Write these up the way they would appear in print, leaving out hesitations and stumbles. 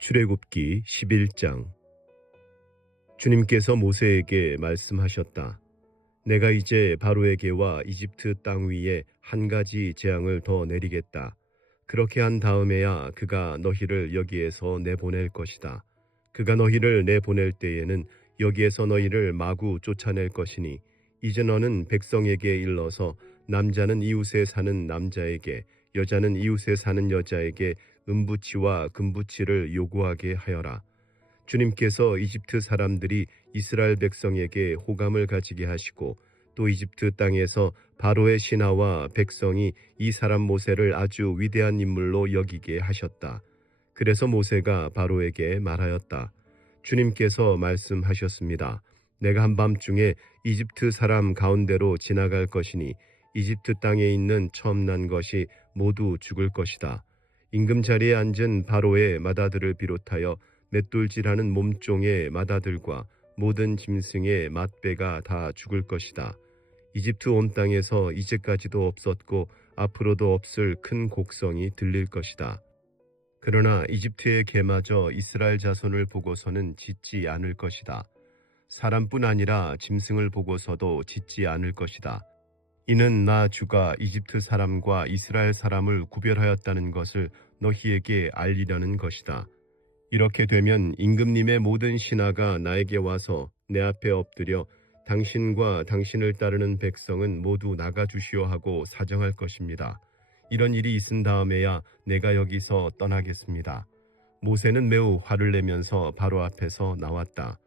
출애굽기 11장. 주님께서 모세에게 말씀하셨다. 내가 이제 바로에게와 이집트 땅 위에 한 가지 재앙을 더 내리겠다. 그렇게 한 다음에야 그가 너희를 여기에서 내보낼 것이다. 그가 너희를 내보낼 때에는 여기에서 너희를 마구 쫓아낼 것이니 이제 너는 백성에게 일러서 남자는 이웃에 사는 남자에게, 여자는 이웃에 사는 여자에게 은부치와 금부치를 요구하게 하여라. 주님께서 이집트 사람들이 이스라엘 백성에게 호감을 가지게 하시고 또 이집트 땅에서 바로의 신하와 백성이 이 사람 모세를 아주 위대한 인물로 여기게 하셨다. 그래서 모세가 바로에게 말하였다. 주님께서 말씀하셨습니다. 내가 한밤중에 이집트 사람 가운데로 지나갈 것이니 이집트 땅에 있는 처음 난 것이 모두 죽을 것이다. 임금 자리에 앉은 바로의 맏아들을 비롯하여 맷돌질하는 몸종의 맏아들과 모든 짐승의 맏배가 다 죽을 것이다. 이집트 온 땅에서 이제까지도 없었고 앞으로도 없을 큰 곡성이 들릴 것이다. 그러나 이집트의 개마저 이스라엘 자손을 보고서는 짖지 않을 것이다. 사람뿐 아니라 짐승을 보고서도 짖지 않을 것이다. 이는 나 주가 이집트 사람과 이스라엘 사람을 구별하였다는 것을 너희에게 알리려는 것이다. 이렇게 되면 임금님의 모든 신하가 나에게 와서 내 앞에 엎드려 당신과 당신을 따르는 백성은 모두 나가주시오 하고 사정할 것입니다. 이런 일이 있은 다음에야 내가 여기서 떠나겠습니다. 모세는 매우 화를 내면서 바로 앞에서 나왔다.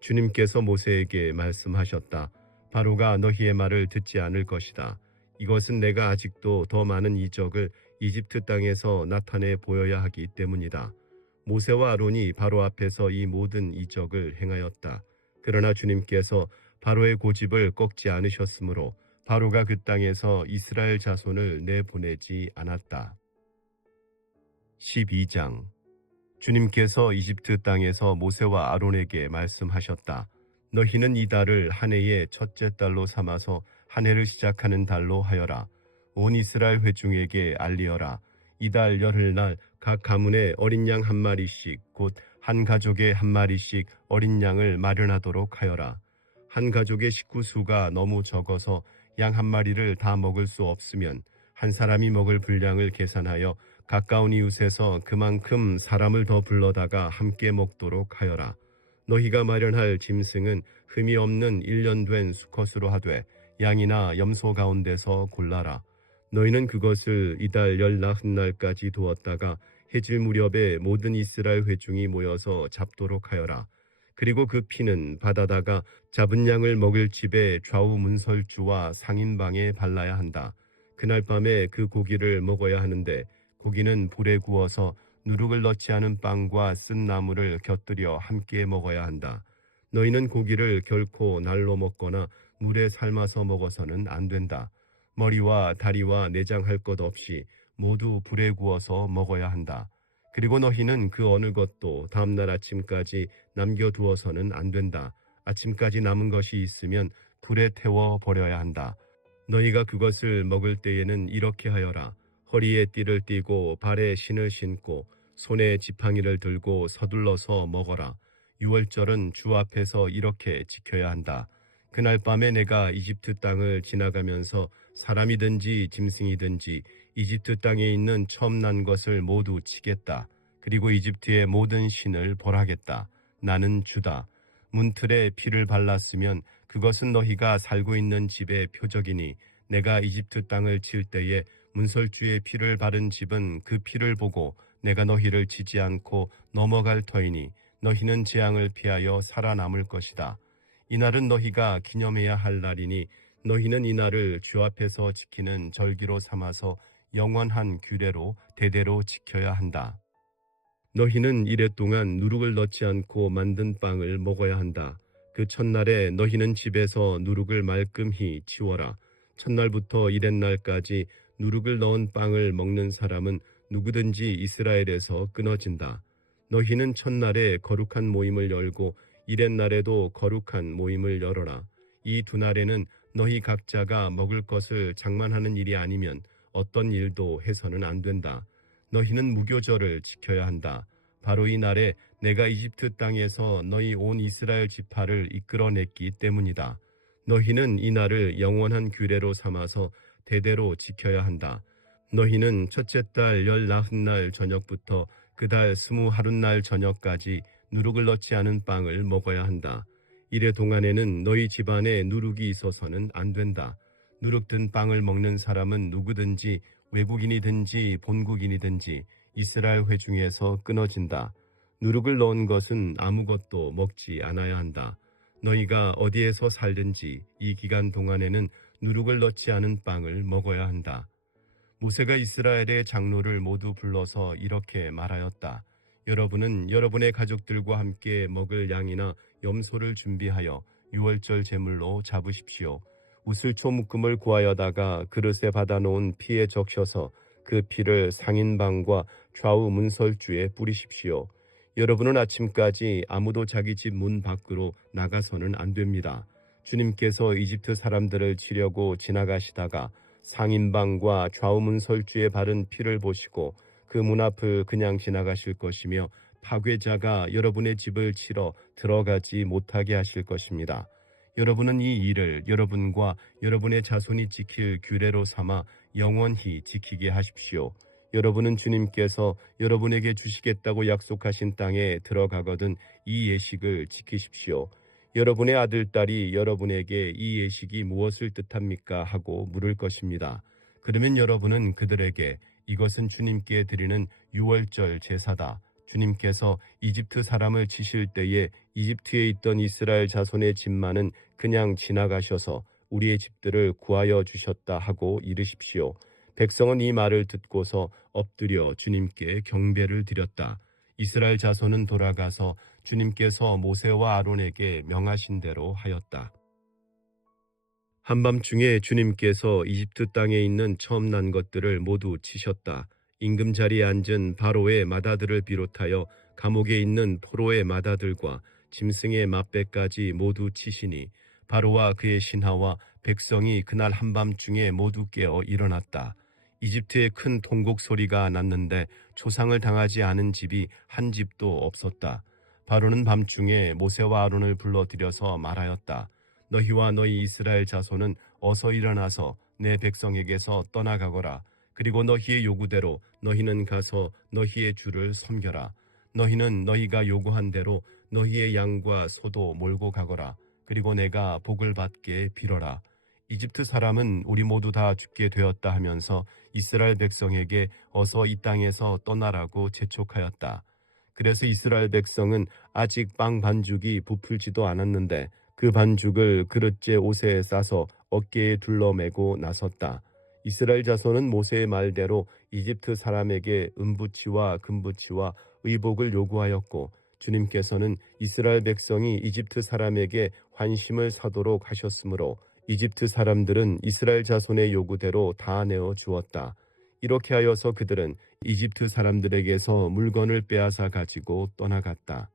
주님께서 모세에게 말씀하셨다. 바로가 너희의 말을 듣지 않을 것이다. 이것은 내가 아직도 더 많은 이적을 이집트 땅에서 나타내 보여야 하기 때문이다. 모세와 아론이 바로 앞에서 이 모든 이적을 행하였다. 그러나 주님께서 바로의 고집을 꺾지 않으셨으므로 바로가 그 땅에서 이스라엘 자손을 내보내지 않았다. 12장. 주님께서 이집트 땅에서 모세와 아론에게 말씀하셨다. 너희는 이 달을 한 해의 첫째 달로 삼아서 한 해를 시작하는 달로 하여라. 온 이스라엘 회중에게 알리어라. 이달 열흘날 각 가문에 어린 양 한 마리씩, 곧 한 가족에 한 마리씩 어린 양을 마련하도록 하여라. 한 가족의 식구 수가 너무 적어서 양 한 마리를 다 먹을 수 없으면 한 사람이 먹을 분량을 계산하여 가까운 이웃에서 그만큼 사람을 더 불러다가 함께 먹도록 하여라. 너희가 마련할 짐승은 흠이 없는 1년 된 수컷으로 하되 양이나 염소 가운데서 골라라. 너희는 그것을 이달 열 나흔날까지 두었다가 해질 무렵에 모든 이스라엘 회중이 모여서 잡도록 하여라. 그리고 그 피는 받아다가 잡은 양을 먹을 집의 좌우 문설주와 상인방에 발라야 한다. 그날 밤에 그 고기를 먹어야 하는데 고기는 불에 구워서 누룩을 넣지 않은 빵과 쓴 나물을 곁들여 함께 먹어야 한다. 너희는 고기를 결코 날로 먹거나 물에 삶아서 먹어서는 안 된다. 머리와 다리와 내장 할 것 없이 모두 불에 구워서 먹어야 한다. 그리고 너희는 그 어느 것도 다음날 아침까지 남겨두어서는 안 된다. 아침까지 남은 것이 있으면 불에 태워 버려야 한다. 너희가 그것을 먹을 때에는 이렇게 하여라. 허리에 띠를 띠고 발에 신을 신고 손에 지팡이를 들고 서둘러서 먹어라. 유월절은 주 앞에서 이렇게 지켜야 한다. 그날 밤에 내가 이집트 땅을 지나가면서 사람이든지 짐승이든지 이집트 땅에 있는 처음 난 것을 모두 치겠다. 그리고 이집트의 모든 신을 벌하겠다. 나는 주다. 문틀에 피를 발랐으면 그것은 너희가 살고 있는 집의 표적이니 내가 이집트 땅을 칠 때에 문설주의 피를 바른 집은 그 피를 보고 내가 너희를 치지 않고 넘어갈 터이니 너희는 재앙을 피하여 살아남을 것이다. 이날은 너희가 기념해야 할 날이니 너희는 이 날을 주 앞에서 지키는 절기로 삼아서 영원한 규례로 대대로 지켜야 한다. 너희는 이래 동안 누룩을 넣지 않고 만든 빵을 먹어야 한다. 그 첫날에 너희는 집에서 누룩을 말끔히 치워라. 첫날부터 이렛날까지 누룩을 넣은 빵을 먹는 사람은 누구든지 이스라엘에서 끊어진다. 너희는 첫날에 거룩한 모임을 열고 이렛날에도 거룩한 모임을 열어라. 이 두 날에는 너희 각자가 먹을 것을 장만하는 일이 아니면 어떤 일도 해서는 안 된다. 너희는 무교절을 지켜야 한다. 바로 이 날에 내가 이집트 땅에서 너희 온 이스라엘 지파를 이끌어냈기 때문이다. 너희는 이 날을 영원한 규례로 삼아서 대대로 지켜야 한다. 너희는 첫째 달 19날 저녁부터 그 달 21날 저녁까지 누룩을 넣지 않은 빵을 먹어야 한다. 이래 동안에는 너희 집안에 누룩이 있어서는 안 된다. 누룩 든 빵을 먹는 사람은 누구든지 외국인이든지 본국인이든지 이스라엘 회중에서 끊어진다. 누룩을 넣은 것은 아무것도 먹지 않아야 한다. 너희가 어디에서 살든지 이 기간 동안에는 누룩을 넣지 않은 빵을 먹어야 한다. 모세가 이스라엘의 장로를 모두 불러서 이렇게 말하였다. 여러분은 여러분의 가족들과 함께 먹을 양이나 염소를 준비하여 유월절 제물로 잡으십시오. 우슬초 묶음을 구하여다가 그릇에 받아놓은 피에 적셔서 그 피를 상인방과 좌우 문설주에 뿌리십시오. 여러분은 아침까지 아무도 자기 집 문 밖으로 나가서는 안 됩니다. 주님께서 이집트 사람들을 치려고 지나가시다가 상인방과 좌우 문설주에 바른 피를 보시고 그 문 앞을 그냥 지나가실 것이며 파괴자가 여러분의 집을 치러 들어가지 못하게 하실 것입니다. 여러분은 이 일을 여러분과 여러분의 자손이 지킬 규례로 삼아 영원히 지키게 하십시오. 여러분은 주님께서 여러분에게 주시겠다고 약속하신 땅에 들어가거든 이 예식을 지키십시오. 여러분의 아들, 딸이 여러분에게 이 예식이 무엇을 뜻합니까? 하고 물을 것입니다. 그러면 여러분은 그들에게 이것은 주님께 드리는 유월절 제사다. 주님께서 이집트 사람을 치실 때에 이집트에 있던 이스라엘 자손의 집만은 그냥 지나가셔서 우리의 집들을 구하여 주셨다 하고 이르십시오. 백성은 이 말을 듣고서 엎드려 주님께 경배를 드렸다. 이스라엘 자손은 돌아가서 주님께서 모세와 아론에게 명하신 대로 하였다. 한밤중에 주님께서 이집트 땅에 있는 처음 난 것들을 모두 치셨다. 임금 자리에 앉은 바로의 마다들을 비롯하여 감옥에 있는 포로의 마다들과 짐승의 맏배까지 모두 치시니 바로와 그의 신하와 백성이 그날 한밤중에 모두 깨어 일어났다. 이집트에 큰 통곡 소리가 났는데 초상을 당하지 않은 집이 한 집도 없었다. 바로는 밤중에 모세와 아론을 불러들여서 말하였다. 너희와 너희 이스라엘 자손은 어서 일어나서 내 백성에게서 떠나가거라. 그리고 너희의 요구대로 너희는 가서 너희의 주를 섬겨라. 너희는 너희가 요구한 대로 너희의 양과 소도 몰고 가거라. 그리고 내가 복을 받게 빌어라. 이집트 사람은 우리 모두 다 죽게 되었다 하면서 이스라엘 백성에게 어서 이 땅에서 떠나라고 재촉하였다. 그래서 이스라엘 백성은 아직 빵 반죽이 부풀지도 않았는데 그 반죽을 그릇째 옷에 싸서 어깨에 둘러매고 나섰다. 이스라엘 자손은 모세의 말대로 이집트 사람에게 은부치와 금부치와 의복을 요구하였고 주님께서는 이스라엘 백성이 이집트 사람에게 환심을 사도록 하셨으므로 이집트 사람들은 이스라엘 자손의 요구대로 다 내어 주었다. 이렇게 하여서 그들은 이집트 사람들에게서 물건을 빼앗아 가지고 떠나갔다.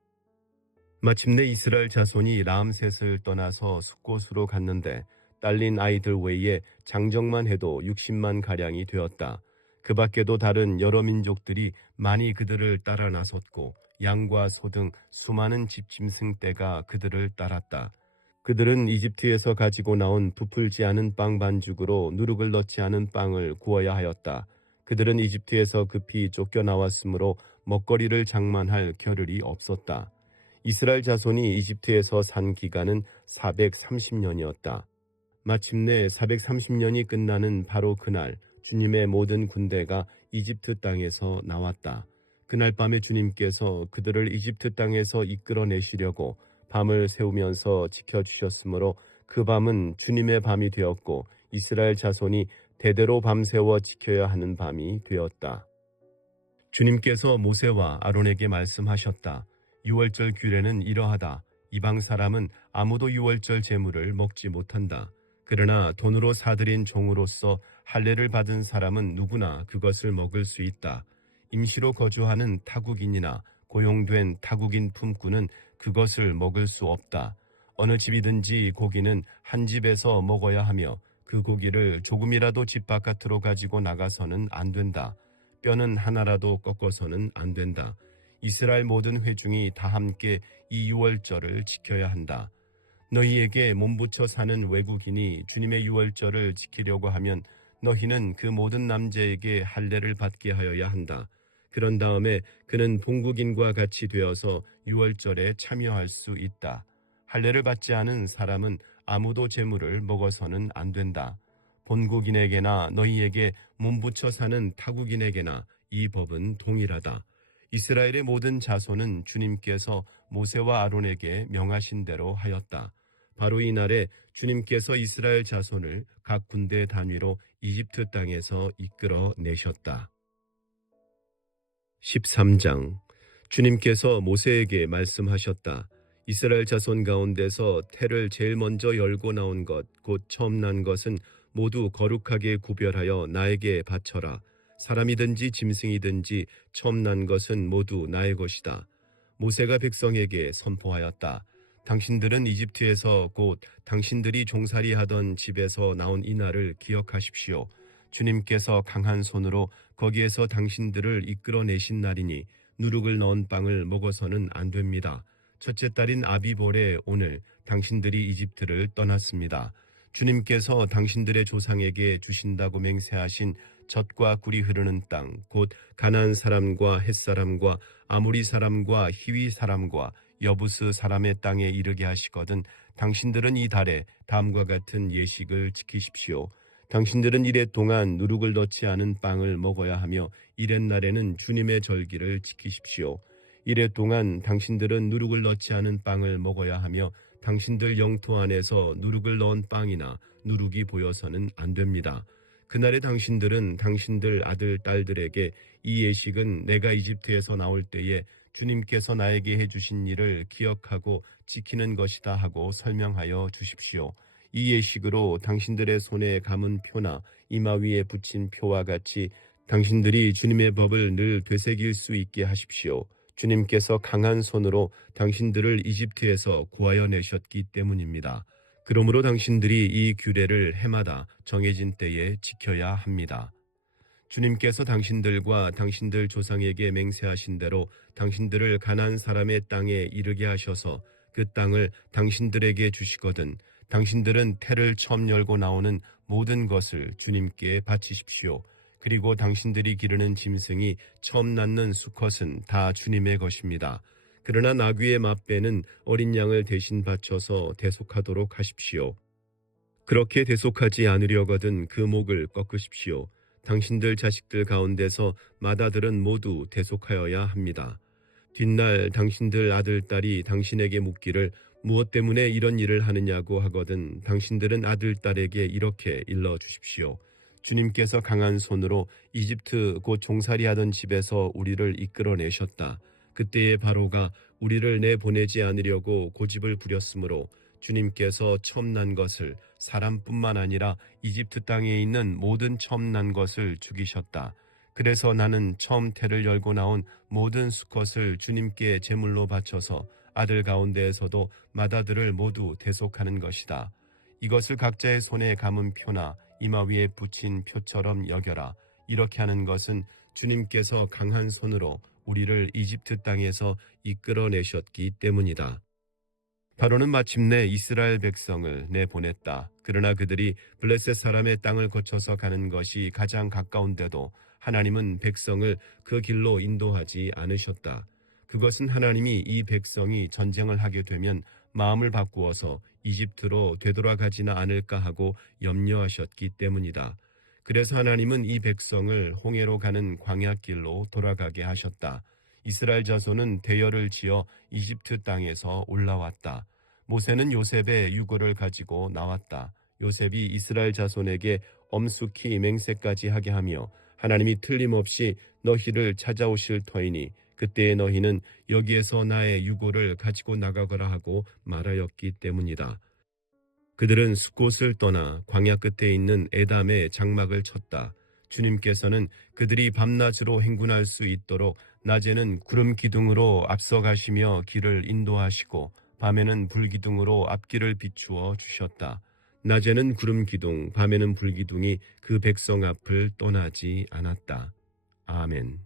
마침내 이스라엘 자손이 라암셋을 떠나서 숫곳으로 갔는데 딸린 아이들 외에 장정만 해도 60만 가량이 되었다. 그 밖에도 다른 여러 민족들이 많이 그들을 따라 나섰고 양과 소 등 수많은 집짐승 떼가 그들을 따랐다. 그들은 이집트에서 가지고 나온 부풀지 않은 빵 반죽으로 누룩을 넣지 않은 빵을 구워야 하였다. 그들은 이집트에서 급히 쫓겨나왔으므로 먹거리를 장만할 겨를이 없었다. 이스라엘 자손이 이집트에서 산 기간은 430년이었다. 마침내 430년이 끝나는 바로 그날 주님의 모든 군대가 이집트 땅에서 나왔다. 그날 밤에 주님께서 그들을 이집트 땅에서 이끌어내시려고 밤을 새우면서 지켜주셨으므로 그 밤은 주님의 밤이 되었고 이스라엘 자손이 대대로 밤새워 지켜야 하는 밤이 되었다. 주님께서 모세와 아론에게 말씀하셨다. 유월절 규례는 이러하다. 이방 사람은 아무도 유월절 제물을 먹지 못한다. 그러나 돈으로 사들인 종으로서 할례를 받은 사람은 누구나 그것을 먹을 수 있다. 임시로 거주하는 타국인이나 고용된 타국인 품꾼은 그것을 먹을 수 없다. 어느 집이든지 고기는 한 집에서 먹어야 하며 그 고기를 조금이라도 집 바깥으로 가지고 나가서는 안 된다. 뼈는 하나라도 꺾어서는 안 된다. 이스라엘 모든 회중이 다 함께 이 유월절을 지켜야 한다. 너희에게 몸부쳐 사는 외국인이 주님의 유월절을 지키려고 하면 너희는 그 모든 남자에게 할례를 받게 하여야 한다. 그런 다음에 그는 본국인과 같이 되어서 유월절에 참여할 수 있다. 할례를 받지 않은 사람은 아무도 제물을 먹어서는 안 된다. 본국인에게나 너희에게 몸부쳐 사는 타국인에게나 이 법은 동일하다. 이스라엘의 모든 자손은 주님께서 모세와 아론에게 명하신 대로 하였다. 바로 이날에 주님께서 이스라엘 자손을 각 군대 단위로 이집트 땅에서 이끌어 내셨다. 13장. 주님께서 모세에게 말씀하셨다. 이스라엘 자손 가운데서 태를 제일 먼저 열고 나온 것, 곧 처음 난 것은 모두 거룩하게 구별하여 나에게 바쳐라. 사람이든지 짐승이든지 처음 난 것은 모두 나의 것이다. 모세가 백성에게 선포하였다. 당신들은 이집트에서 곧 당신들이 종살이하던 집에서 나온 이 날을 기억하십시오. 주님께서 강한 손으로 거기에서 당신들을 이끌어내신 날이니 누룩을 넣은 빵을 먹어서는 안 됩니다. 첫째 딸인 아비볼의 오늘 당신들이 이집트를 떠났습니다. 주님께서 당신들의 조상에게 주신다고 맹세하신 젖과 꿀이 흐르는 땅, 곧 가나안 사람과 헷 사람과 아모리 사람과 히위 사람과 여부스 사람의 땅에 이르게 하시거든 당신들은 이 달에 다음과 같은 예식을 지키십시오. 당신들은 이래 동안 누룩을 넣지 않은 빵을 먹어야 하며 이렛날에는 주님의 절기를 지키십시오. 이래 동안 당신들은 누룩을 넣지 않은 빵을 먹어야 하며 당신들 영토 안에서 누룩을 넣은 빵이나 누룩이 보여서는 안 됩니다. 그날에 당신들은 당신들 아들, 딸들에게 이 예식은 내가 이집트에서 나올 때에 주님께서 나에게 해주신 일을 기억하고 지키는 것이다 하고 설명하여 주십시오. 이 예식으로 당신들의 손에 감은 표나 이마 위에 붙인 표와 같이 당신들이 주님의 법을 늘 되새길 수 있게 하십시오. 주님께서 강한 손으로 당신들을 이집트에서 구하여 내셨기 때문입니다. 그러므로 당신들이 이 규례를 해마다 정해진 때에 지켜야 합니다. 주님께서 당신들과 당신들 조상에게 맹세하신 대로 당신들을 가나안 사람의 땅에 이르게 하셔서 그 땅을 당신들에게 주시거든 당신들은 태를 처음 열고 나오는 모든 것을 주님께 바치십시오. 그리고 당신들이 기르는 짐승이 처음 낳는 수컷은 다 주님의 것입니다. 그러나 나귀의 맛배는 어린 양을 대신 바쳐서 대속하도록 하십시오. 그렇게 대속하지 않으려거든 그 목을 꺾으십시오. 당신들 자식들 가운데서 맏아들은 모두 대속하여야 합니다. 뒷날 당신들 아들, 딸이 당신에게 묻기를 무엇 때문에 이런 일을 하느냐고 하거든 당신들은 아들, 딸에게 이렇게 일러주십시오. 주님께서 강한 손으로 이집트 곧 종살이하던 집에서 우리를 이끌어내셨다. 그때의 바로가 우리를 내보내지 않으려고 고집을 부렸으므로 주님께서 처음 난 것을 사람뿐만 아니라 이집트 땅에 있는 모든 처음 난 것을 죽이셨다. 그래서 나는 처음 태를 열고 나온 모든 수컷을 주님께 제물로 바쳐서 아들 가운데에서도 맏아들을 모두 대속하는 것이다. 이것을 각자의 손에 감은 표나 이마 위에 붙인 표처럼 여겨라. 이렇게 하는 것은 주님께서 강한 손으로 우리를 이집트 땅에서 이끌어내셨기 때문이다. 바로는 마침내 이스라엘 백성을 내보냈다. 그러나 그들이 블레셋 사람의 땅을 거쳐서 가는 것이 가장 가까운데도 하나님은 백성을 그 길로 인도하지 않으셨다. 그것은 하나님이 이 백성이 전쟁을 하게 되면 마음을 바꾸어서 이집트로 되돌아가지나 않을까 하고 염려하셨기 때문이다. 그래서 하나님은 이 백성을 홍해로 가는 광야길로 돌아가게 하셨다. 이스라엘 자손은 대열을 지어 이집트 땅에서 올라왔다. 모세는 요셉의 유고를 가지고 나왔다. 요셉이 이스라엘 자손에게 엄숙히 맹세까지 하게 하며 하나님이 틀림없이 너희를 찾아오실 터이니 그때의 너희는 여기에서 나의 유고를 가지고 나가거라 하고 말하였기 때문이다. 그들은 숫곳을 떠나 광야 끝에 있는 에담의 장막을 쳤다. 주님께서는 그들이 밤낮으로 행군할 수 있도록 낮에는 구름 기둥으로 앞서가시며 길을 인도하시고 밤에는 불기둥으로 앞길을 비추어 주셨다. 낮에는 구름 기둥, 밤에는 불기둥이 그 백성 앞을 떠나지 않았다. 아멘.